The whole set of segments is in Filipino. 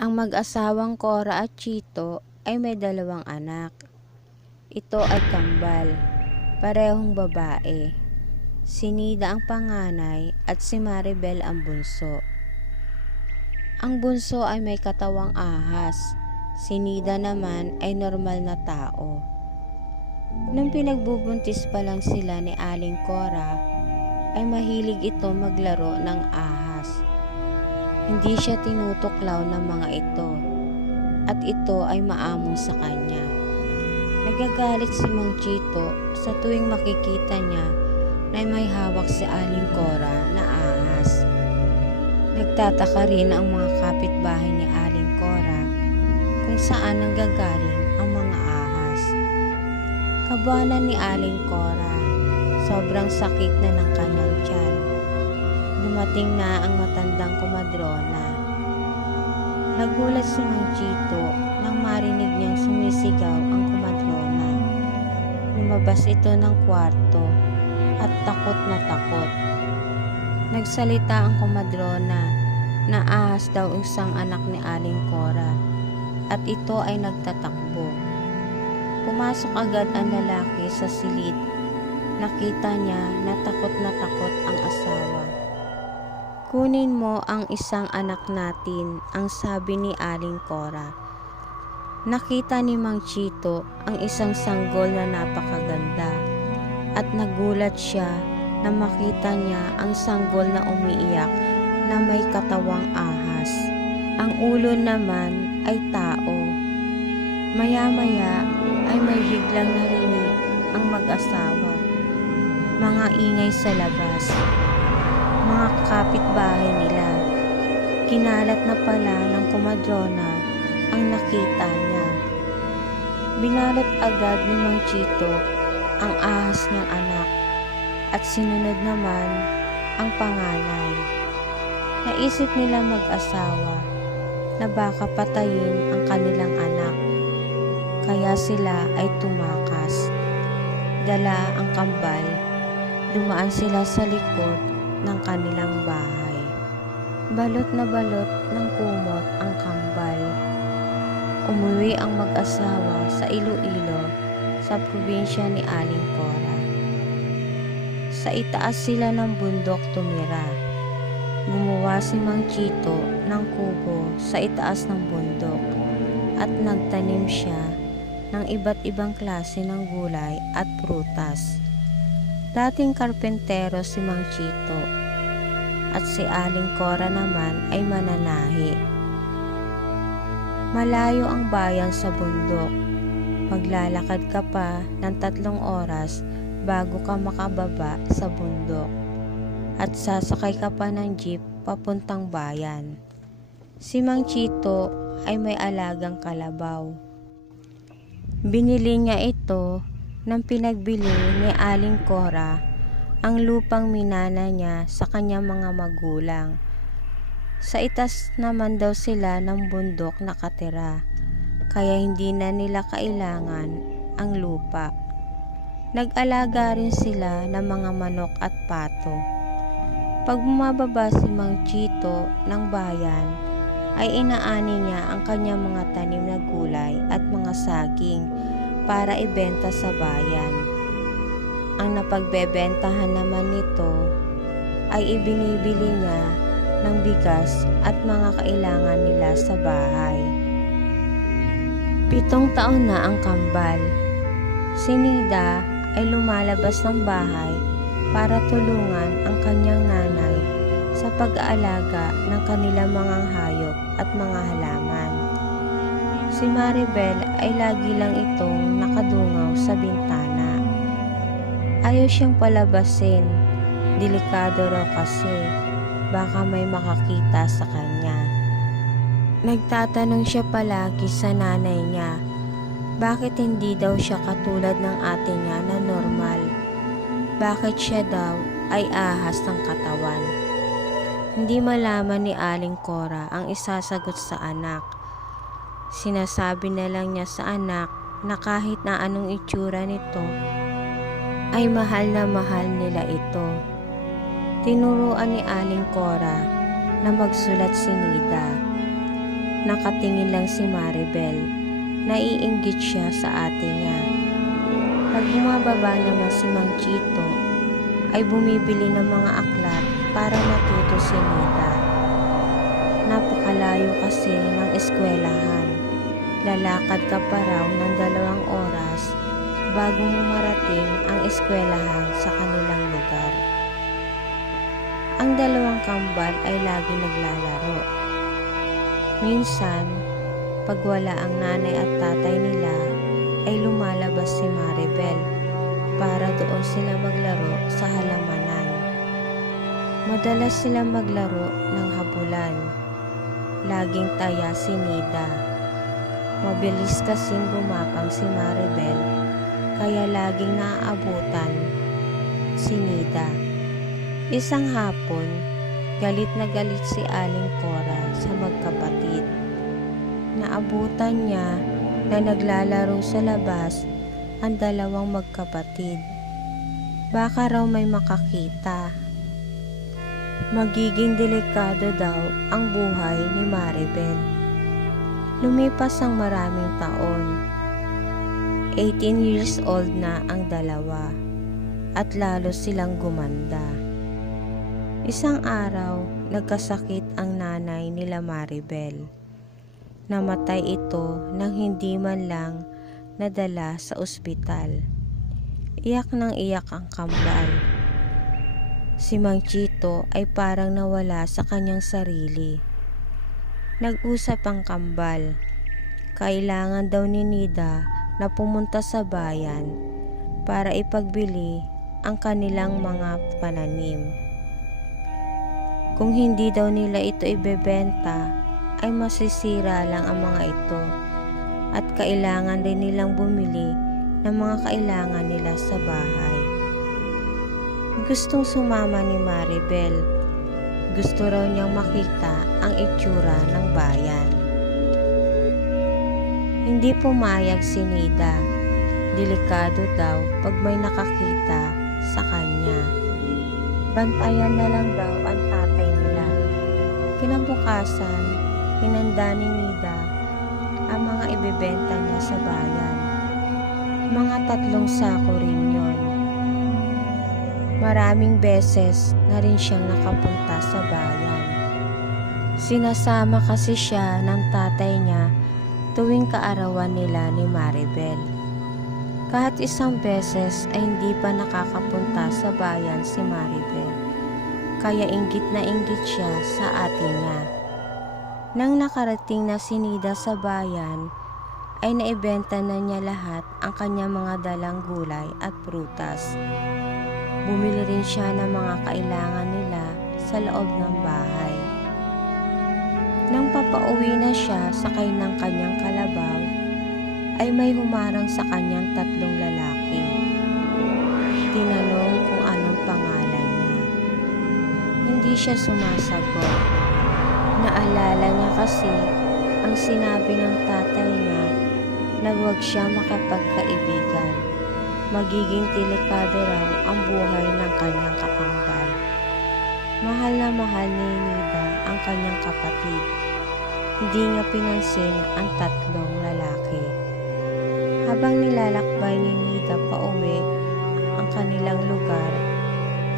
Ang mag-asawang Cora at Chito ay may dalawang anak. Ito ay kambal, parehong babae. Si Nida ang panganay at si Maribel ang bunso. Ang bunso ay may katawang ahas. Si Nida naman ay normal na tao. Nung pinagbubuntis pa lang sila ni Aling Cora, ay mahilig ito maglaro ng ahas. Hindi siya tinutuklaw ng mga ito at ito ay maamong sa kanya. Nagagalit si Mang Chito sa tuwing makikita niya na may hawak si Aling Cora na ahas. Nagtataka rin ang mga kapitbahay ni Aling Cora kung saan nanggagaling ang mga ahas. Kabuanan ni Aling Cora, sobrang sakit na ng kanyang tiyan. Dumating na ang matandang. Nagulat si Mang Chito nang marinig niyang sumisigaw ang kumadrona. Lumabas ito ng kwarto at takot na takot. Nagsalita ang kumadrona na ahas daw ang isang anak ni Aling Cora at ito ay nagtatakbo. Pumasok agad ang lalaki sa silid. Nakita niya na takot na takot ang asawa. Kunin mo ang isang anak natin, ang sabi ni Aling Cora. Nakita ni Mang Chito ang isang sanggol na napakaganda at nagulat siya na makita niya ang sanggol na umiiyak na may katawang ahas. Ang ulo naman ay tao. Maya-maya ay may biglang narinig ang mag-asawa. Mga ingay sa labas. Kapitbahay nila. Kinalat na pala ng kumadrona ang nakita niya. Binalot agad ni Mang Chito ang ahas niyang anak at sinunod naman ang panganay. Naisip nila mag-asawa na baka patayin ang kanilang anak. Kaya sila ay tumakas. Dala ang kambal. Dumaan sila sa likod ng kanilang bahay. Balot na balot ng kumot ang kambal. Umuwi ang mag-asawa sa Iloilo sa probinsya ni Aling Cora. Sa itaas sila ng bundok tumira. Gumawa si Mang Chito ng kubo sa itaas ng bundok at nagtanim siya ng iba't ibang klase ng gulay at prutas. Dating karpentero si Mang Chito at si Aling Cora naman ay mananahi. Malayo ang bayan sa bundok. Maglalakad ka pa ng tatlong oras bago ka makababa sa bundok at sasakay ka pa ng jeep papuntang bayan. Si Mang Chito ay may alagang kalabaw. Binili niya ito nang pinagbili ni Aling Cora ang lupang minana niya sa kanyang mga magulang. Sa itas naman daw sila ng bundok nakatira, kaya hindi na nila kailangan ang lupa. Nag-alaga rin sila ng mga manok at pato. Pag bumababa si Mang Chito ng bayan, ay inaani niya ang kanyang mga tanim na gulay at mga saging para ibenta sa bayan. Ang napagbebentahan naman nito ay ibinibili niya ng bigas at mga kailangan nila sa bahay. Pitong taon na ang kambal. Si Nida ay lumalabas ng bahay para tulungan ang kanyang nanay sa pag-aalaga ng kanilang mga hayop at mga halaman. Si Maribel ay lagi lang itong nakadungaw sa bintana. Ayaw siyang palabasin. Delikado raw kasi baka may makakita sa kanya. Nagtatanong siya palagi sa nanay niya bakit hindi daw siya katulad ng ate niya na normal. Bakit siya daw ay ahas ng katawan. Hindi malaman ni Aling Cora ang isasagot sa anak. Sinasabi na lang niya sa anak na kahit na anong itsura nito, ay mahal na mahal nila ito. Tinuruan ni Aling Cora na magsulat si Nida. Nakatingin lang si Maribel. Naiinggit siya sa ate niya. Pag bumababa naman si Mang Chito, ay bumibili ng mga aklat para matuto si Nita. Napakalayo kasi ng eskwelahan. Lalakad ka pa raw ng dalawang oras bago mo marating ang eskwelahan sa kanilang lugar. Ang dalawang kambal ay lagi naglalaro. Minsan, pag wala ang nanay at tatay nila, ay lumalabas si Maribel para doon sila maglaro sa halamanan. Madalas sila maglaro ng habulan. Laging taya si Nida. Mabilis kasing gumapang si Maribel, kaya laging naaabutan si Nida. Isang hapon, galit na galit si Aling Cora sa magkapatid. Naabutan niya na naglalaro sa labas ang dalawang magkapatid. Baka raw may makakita. Magiging delikado daw ang buhay ni Maribel. Lumipas ang maraming taon. 18 years old na ang dalawa at lalo silang gumanda. Isang araw, nagkasakit ang nanay nila Maribel. Namatay ito nang hindi man lang nadala sa ospital. Iyak nang iyak ang kambal. Si Mang Chito ay parang nawala sa kanyang sarili. Nag-usap ang kambal. Kailangan daw ni Nida na pumunta sa bayan para ipagbili ang kanilang mga pananim. Kung hindi daw nila ito ibebenta, ay masisira lang ang mga ito at kailangan din nilang bumili ng mga kailangan nila sa bahay. Gustong sumama ni Maribel. Gusto raw niyang makita ang itsura ng bayan. Hindi pumayag si Nida. Delikado daw pag may nakakita sa kanya. Bantayan na lang daw ang tatay nila. Kinabukasan, hinanda ni Nida ang mga ibebenta niya sa bayan. Mga tatlong sako rin. Maraming beses na rin siyang nakapunta sa bayan. Sinasama kasi siya ng tatay niya tuwing kaarawan nila ni Maribel. Kahit isang beses ay hindi pa nakakapunta sa bayan si Maribel. Kaya inggit na inggit siya sa ate niya. Nang nakarating na si Nida sa bayan, ay naibenta na niya lahat ang kanyang mga dalang gulay at prutas. Bumili rin siya ng mga kailangan nila sa loob ng bahay. Nang papauwi na siya sakay ng kanyang kalabaw, ay may humarang sa kanyang tatlong lalaki. Tinanong kung anong pangalan niya. Hindi siya sumasagot. Naalala niya kasi ang sinabi ng tatay niya na huwag siya makapagkaibigan. Magiging delikado raw ang buhay Mahal na mahal ni Nida ang kanyang kapatid. Hindi niya pinansin ang tatlong lalaki. Habang nilalakbay ni Nida pa uwi ang kanilang lugar,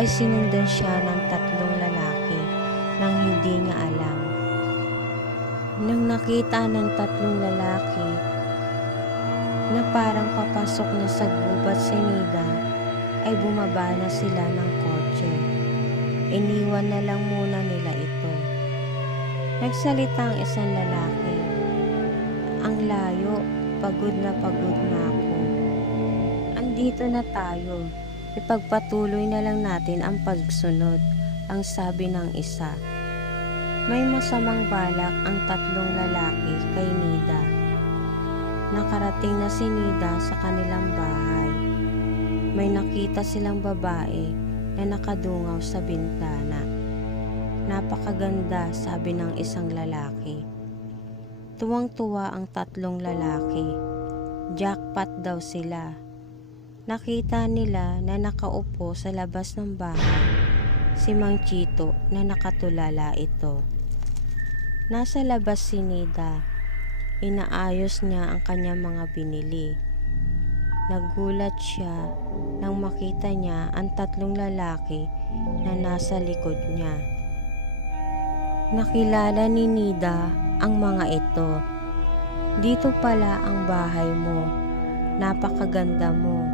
ay sinundan siya ng tatlong lalaki nang hindi niya alam. Nang nakita ng tatlong lalaki na parang papasok na sa gubat si Nida, ay bumaba na sila ng kotse. Iniwan na lang muna nila ito. Nagsalita ang isang lalaki. Ang layo, pagod na pagod na ako. Andito na tayo. Ipagpatuloy na lang natin ang pagsunod, ang sabi ng isa. May masamang balak ang tatlong lalaki kay Nida. Nakarating na si Nida sa kanilang bahay. May nakita silang babae na nakadungaw sa bintana. Napakaganda, sabi ng isang lalaki. Tuwang-tuwa ang tatlong lalaki. Jackpot daw sila. Nakita nila na nakaupo sa labas ng bahay si Mang Chito na nakatulala ito. Nasa labas si Nida. Inaayos niya ang kanyang mga binili. Nagulat siya nang makita niya ang tatlong lalaki na nasa likod niya. Nakilala ni Nida ang mga ito. Dito pala ang bahay mo. Napakaganda mo.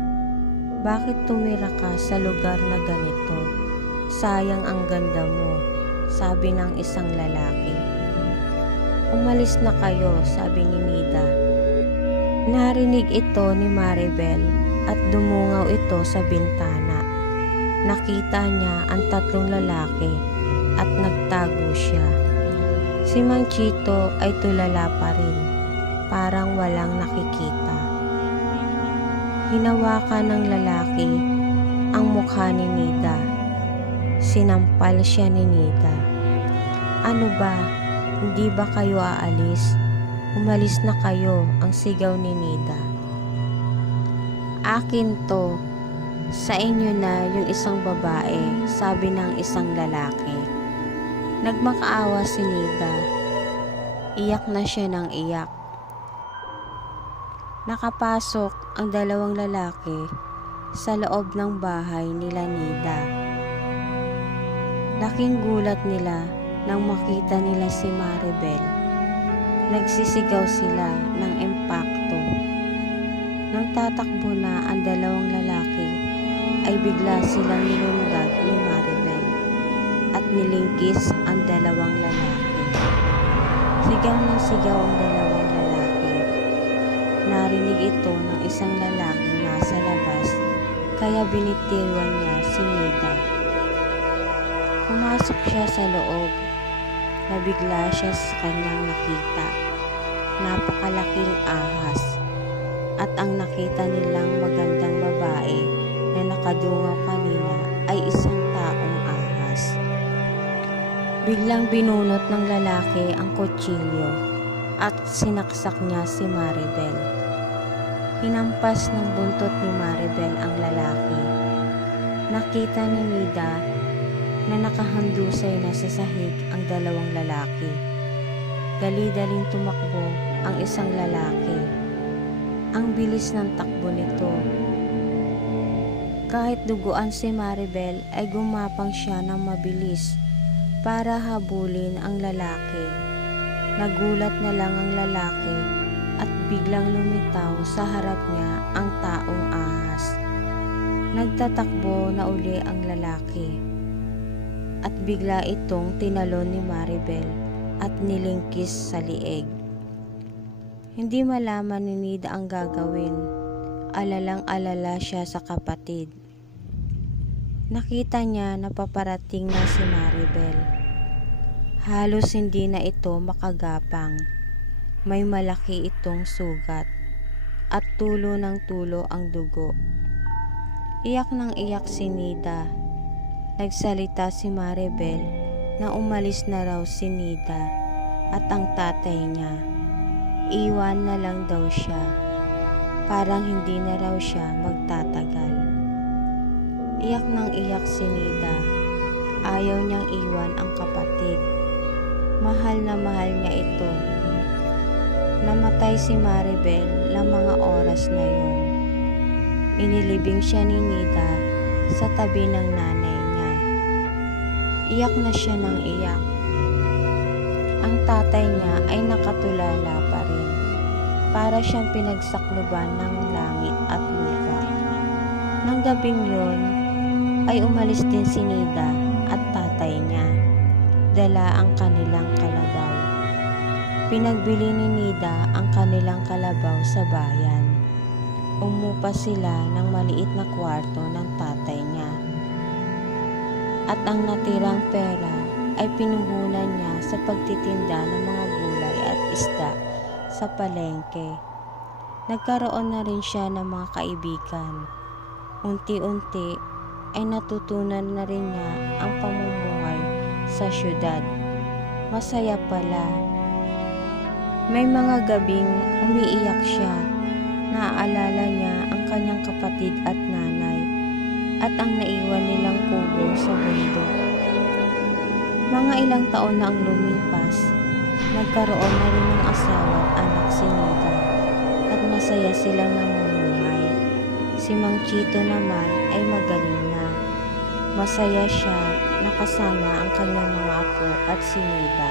Bakit tumira ka sa lugar na ganito? Sayang ang ganda mo, sabi ng isang lalaki. Umalis na kayo, sabi ni Nida. Narinig ito ni Maribel at dumungaw ito sa bintana. Nakita niya ang tatlong lalaki at nagtago siya. Si Mang Chito ay tulala pa rin, parang walang nakikita. Hinawakan ng lalaki ang mukha ni Nida. Sinampal siya ni Nida. Ano ba, hindi ba kayo aalis? Umalis na kayo, ang sigaw ni Nida. Akin to, sa inyo na yung isang babae, sabi ng isang lalaki. Nagmakaawa si Nida. Iyak na siya ng iyak. Nakapasok ang dalawang lalaki sa loob ng bahay nila Nida. Laking gulat nila nang makita nila si Maribel. Nagsisigaw sila ng impacto. Nang tatakbo na ang dalawang lalaki, ay bigla silang nilundag ni Maribel at nilingkis ang dalawang lalaki. Sigaw ng sigaw ang dalawang lalaki. Narinig ito ng isang lalaki nasa labas kaya binitiwan niya si Nida. Pumasok siya sa loob. Nabigla siya sa kanyang nakita. Napakalaking ahas. At ang nakita nilang magandang babae na nakadungaw kanina ay isang taong ahas. Biglang binunot ng lalaki ang kutsilyo at sinaksak niya si Maribel. Hinampas ng buntot ni Maribel ang lalaki. Nakita ni Nida na nakahandusay na sa sahig ang dalawang lalaki. Dali-daling tumakbo ang isang lalaki. Ang bilis ng takbo nito. Kahit duguan si Maribel ay gumapang siya ng mabilis para habulin ang lalaki. Nagulat na lang ang lalaki at biglang lumitaw sa harap niya ang taong ahas. Nagtatakbo na uli ang lalaki at bigla itong tinalon ni Maribel at nilingkis sa lieg. Hindi malaman ni Nida ang gagawin. Alalang alala siya sa kapatid. Nakita niya na paparating na si Maribel. Halos hindi na ito makagapang. May malaki itong sugat at tulo ng tulo ang dugo. Iyak ng iyak si Nida. Nagsalita si Maribel na umalis na raw si Nida at ang tatay niya. Iwan na lang daw siya. Parang hindi na raw siya magtatagal. Iyak ng iyak si Nida. Ayaw niyang iwan ang kapatid. Mahal na mahal niya ito. Namatay si Maribel lang mga oras na yun. Inilibing siya ni Nida sa tabi ng nanay. Iyak na siya ng iyak. Ang tatay niya ay nakatulala pa rin. Para siyang pinagsakluban ng langit at lupa. Nang gabing yun, ay umalis din si Nida at tatay niya. Dala ang kanilang kalabaw. Pinagbili ni Nida ang kanilang kalabaw sa bayan. Umupa sila ng maliit na kwarto ng tatay. At ang natirang pera ay pinuhunan niya sa pagtitinda ng mga gulay at isda sa palengke. Nagkaroon na rin siya ng mga kaibigan. Unti-unti ay natutunan na rin niya ang pamumuhay sa syudad. Masaya pala. May mga gabing umiiyak siya. Naaalala niya ang kanyang kapatid at nanay at ang naiwan nilang kubo sa bundok. Mga ilang taon na ang lumipas, nagkaroon na rin ng asawa at anak si Nida at masaya silang namumuhay. Si Mang Chito naman ay magaling na. Masaya siya nakasama ang kanyang mga apo at si Nida.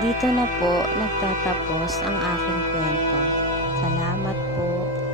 Dito na po nagtatapos ang aking kwento.